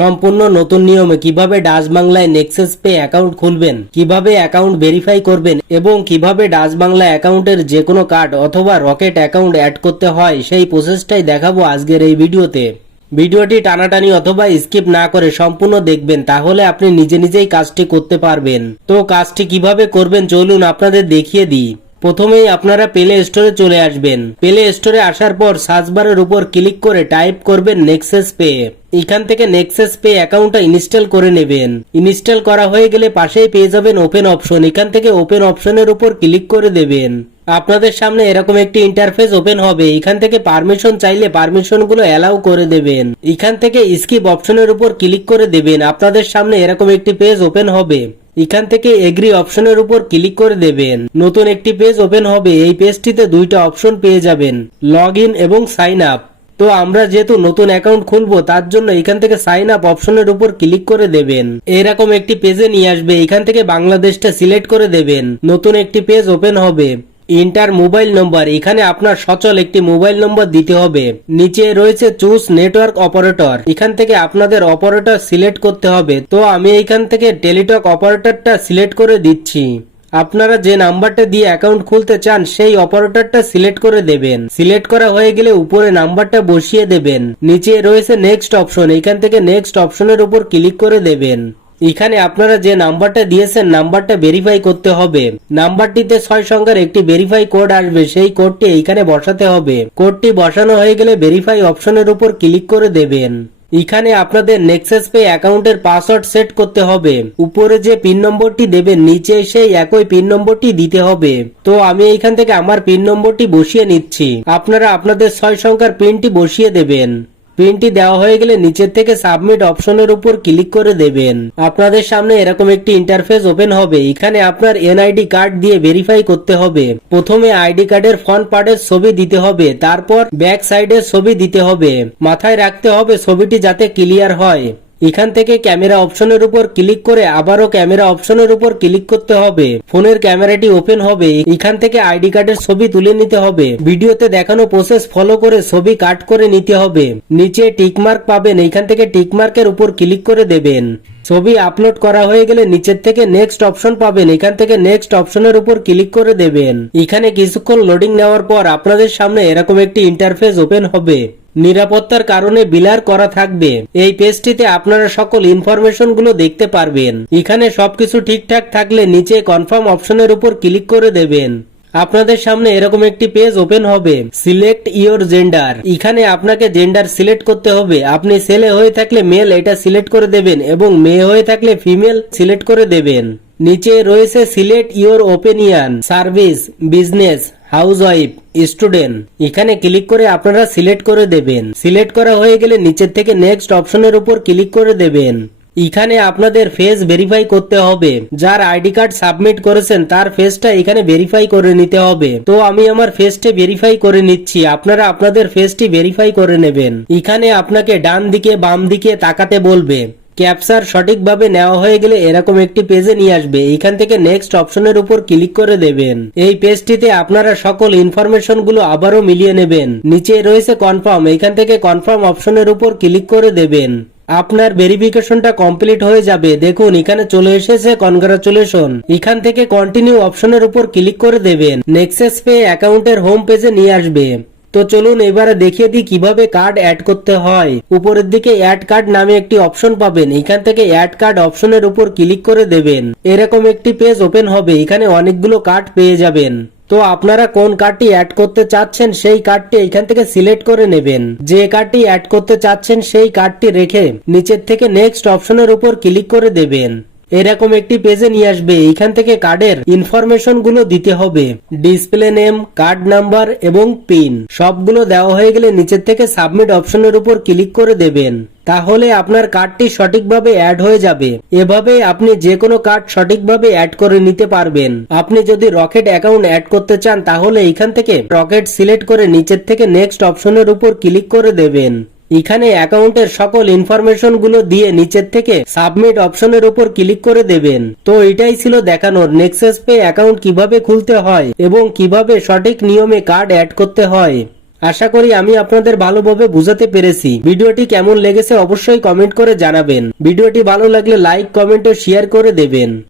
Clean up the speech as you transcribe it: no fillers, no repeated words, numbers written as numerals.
সম্পূর্ণ নতুন নিয়মে কিভাবে ডাচ বাংলায় নেক্সাস পে অ্যাকাউন্ট খুলবেন, কিভাবে অ্যাকাউন্ট ভেরিফাই করবেন এবং কিভাবে ডাচ বাংলা অ্যাকাউন্টের যে কোনো কার্ড অথবা রকেট অ্যাকাউন্ট অ্যাড করতে হয় সেই প্রসেসটাই দেখাবো আজকের এই ভিডিওতে। ভিডিওটি টানাটানি অথবা স্কিপ না করে সম্পূর্ণ দেখবেন, তাহলে আপনি নিজে নিজেই কাজটি করতে পারবেন। তো কাজটি কিভাবে করবেন চলুন আপনাদের দেখিয়ে দিই। প্রথমেই আপনারা প্লে স্টোরে চলে আসবেন। প্লে স্টোরে আসার পর সার্চ বারের উপর ক্লিক করে টাইপ করবেন নেক্সাস পে। এখান থেকে নেক্সাস পে অ্যাকাউন্টটা ইনস্টল করে নেবেন। ইনস্টল করা হয়ে গেলে পাশেই পেয়ে যাবেন ওপেন অপশন। এখান থেকে ওপেন অপশনের উপর ক্লিক করে দেবেন। আপনাদের সামনে এরকম একটি ইন্টারফেস ওপেন হবে। এখান থেকে পারমিশন চাইলে পারমিশন গুলো অ্যালাউ করে দেবেন। এখান থেকে স্কিপ অপশনের উপর ক্লিক করে দেবেন। আপনাদের সামনে এরকম একটি পেজ ওপেন হবে। এখান থেকে এগ্রি অপশনের উপর ক্লিক করে দেবেন। নতুন একটি পেজ ওপেন হবে। এই পেজটিতে দুইটা অপশন পেয়ে যাবেন, লগ ইন এবং সাইন আপ। তো আমরা যেহেতু নতুন অ্যাকাউন্ট খুলবো তার জন্য এখান থেকে সাইন আপ অপশনের উপর ক্লিক করে দেবেন। এরকম একটি পেজে নিয়ে আসবে। এখান থেকে বাংলাদেশটা সিলেক্ট করে দেবেন। নতুন একটি পেজ ওপেন হবে। ইন্টার মোবাইল নম্বর, এখানে আপনার সচল একটি মোবাইল নম্বর দিতে হবে। নিচে রয়েছে চুজ নেটওয়ার্ক অপারেটর, এখান থেকে আপনাদের অপারেটর সিলেক্ট করতে হবে। তো আমি এখান থেকে টেলিটক অপারেটরটা সিলেক্ট করে দিচ্ছি। আপনারা যে নাম্বারটা দিয়ে অ্যাকাউন্ট খুলতে চান সেই অপারেটরটা সিলেক্ট করে দেবেন। সিলেক্ট করা হয়ে গেলে উপরে নাম্বারটা বসিয়ে দেবেন। নিচে রয়েছে নেক্সট অপশন, এখান থেকে নেক্সট অপশনের উপর ক্লিক করে দেবেন। এখানে আপনারা যে নাম্বারটা দিয়েছেন নাম্বারটা ভেরিফাই করতে হবে। নাম্বারটিতে 6 সংখ্যার একটি ভেরিফাই কোড আসবে, সেই কোডটি এইখানে বসাতে হবে। কোডটি বসানো হয়ে গেলে ভেরিফাই অপশনের উপর ক্লিক করে দেবেন। এখানে আপনাদের নেক্সাস পে অ্যাকাউন্টের পাসওয়ার্ড সেট করতে হবে। উপরে যে পিন নম্বরটি দেবেন নিচে সেই একই পিন নম্বরটি দিতে হবে। তো আমি এইখান থেকে আমার পিন নম্বরটি বসিয়ে নিচ্ছি। আপনারা আপনাদের 6 সংখ্যার পিনটি বসিয়ে দেবেন। পিনটি দেওয়া হয়ে গেলে নিচের থেকে সাবমিট অপশনের উপর ক্লিক করে দেবেন। আপনাদের সামনে এরকম একটি ইন্টারফেস ওপেন হবে। এখানে আপনার এনআইডি কার্ড দিয়ে ভেরিফাই করতে হবে। প্রথমে আইডি কার্ডের ফ্রন্ট পার্টের ছবি দিতে হবে, তারপর ব্যাক সাইডের ছবি দিতে হবে। মাথায় রাখতে হবে ছবিটি যাতে ক্লিয়ার হয়। এখান থেকে ক্যামেরা অপশনের উপর ক্লিক করে আবারও ক্যামেরা অপশনের উপর ক্লিক করতে হবে। ফোনের ক্যামেরাটি ওপেন হবে। এখান থেকে আইডি কার্ডের ছবি তুলে নিতে হবে। ভিডিওতে দেখানো প্রসেস ফলো করে ছবি কাট করে নিতে হবে। নিচে টিকমার্ক পাবেন, এখান থেকে টিকমার্কের উপর ক্লিক করে দেবেন। ছবি আপলোড করা হয়ে গেলে নিচের থেকে নেক্সট অপশন পাবেন, এখান থেকে নেক্সট অপশনের উপর ক্লিক করে দেবেন। এখানে কিছুক্ষণ লোডিং নেওয়ার পর আপনাদের সামনে এরকম একটি ইন্টারফেস ওপেন হবে। নিরাপত্তার কারণে বিলার করা থাকবে। এই পেজটিতে আপনারা সকল ইনফরমেশন গুলো দেখতে পারবেন। এখানে সবকিছু ঠিকঠাক থাকলে নিচে কনফার্ম অপশনের উপর ক্লিক করে দেবেন। আপনাদের সামনে এরকম একটি পেজ ওপেন হবে। সিলেক্ট ইওর জেন্ডার, এখানে আপনাকে জেন্ডার সিলেক্ট করতে হবে। আপনি ছেলে হয়ে থাকলে মেল এটা সিলেক্ট করে দেবেন এবং মেয়ে হয়ে থাকলে ফিমেল সিলেক্ট করে দেবেন। নিচে রয়েছে select your opinion, service, business, housewife, student, এখানে ক্লিক করে আপনারা সিলেক্ট করে দেবেন। সিলেক্ট করা হয়ে গেলে নিচের থেকে নেক্সট অপশনের উপর ক্লিক করে দেবেন। এখানে আপনাদের ফেস ভেরিফাই করতে হবে। যার আইডি কার্ড সাবমিট করেছেন তার ফেসটা এখানে ভেরিফাই করে নিতে হবে। তো আমি আমার ফেসটা ভেরিফাই করে নিচ্ছি, আপনারা আপনাদের ফেসটি ভেরিফাই করে নেবেন। এখানে আপনাকে ডান দিকে বাম দিকে তাকাতে বলবে। ক্যাপচার সঠিকভাবে নেওয়া হয়ে গেলে এরকম একটি পেজে নিয়ে আসবে। এখান থেকে নেক্সট অপশনের উপর ক্লিক করে দেবেন। এই পেজটিতে আপনারা সকল ইনফরমেশন গুলো আবারও মিলিয়ে নেবেন। নিচে রয়েছে কনফার্ম, এখান থেকে কনফার্ম অপশনের উপর ক্লিক করে দেবেন। আপনার ভেরিফিকেশনটা কমপ্লিট হয়ে যাবে। দেখুন এখানে চলে এসেছে কনগ্রাচুলেশন। এখান থেকে কন্টিনিউ অপশনের উপর ক্লিক করে দেবেন। নেক্সাস পে অ্যাকাউন্টের হোম পেজে নিয়ে আসবে। তো চলুন এবারে দেখিয়ে দিই কিভাবে কার্ড অ্যাড করতে হয়। উপরের দিকে অ্যাড কার্ড নামে একটি অপশন পাবেন। এখান থেকে অ্যাড কার্ড অপশনের উপর ক্লিক করে দেবেন। এরকম একটি পেজ ওপেন হবে। এখানে অনেকগুলো কার্ড পেয়ে যাবেন। তো আপনারা কোন কার্ডটি অ্যাড করতে চাচ্ছেন সেই কার্ডটি এখান থেকে সিলেক্ট করে নেবেন। যে কার্ডটি অ্যাড করতে চাচ্ছেন সেই কার্ডটি রেখে নিচের থেকে নেক্সট অপশনের উপর ক্লিক করে দেবেন। এরকম একটি পেজে নিয়ে আসবে। এখান থেকে কার্ডের ইনফরমেশন গুলো দিতে হবে। ডিসপ্লে নেম, কার্ড নাম্বার এবং পিন সবগুলো দেওয়া হয়ে গেলে নিচের থেকে সাবমিট অপশনের উপর ক্লিক করে দেবেন। তাহলে আপনার কার্ডটি সঠিকভাবে অ্যাড হয়ে যাবে। এভাবে আপনি যে কোনো কার্ড সঠিকভাবে অ্যাড করে নিতে পারবেন। আপনি যদি রকেট অ্যাকাউন্ট অ্যাড করতে চান তাহলে এখান থেকে রকেট সিলেক্ট করে নিচের থেকে নেক্সট অপশনের উপর ক্লিক করে দেবেন। এখানে অ্যাকাউন্টের সকল ইনফরমেশন গুলো দিয়ে নিচের থেকে সাবমিট অপশনের উপর ক্লিক করে দেবেন। তো এটাই ছিল দেখানোর নেক্সাস পে অ্যাকাউন্ট কিভাবে খুলতে হয় এবং কিভাবে সঠিক নিয়মে কার্ড অ্যাড করতে হয়। আশা করি আমি আপনাদের ভালোভাবে বুঝাতে পেরেছি। ভিডিওটি কেমন লেগেছে অবশ্যই কমেন্ট করে জানাবেন। ভিডিওটি ভালো লাগলে লাইক, কমেন্ট ও শেয়ার করে দেবেন।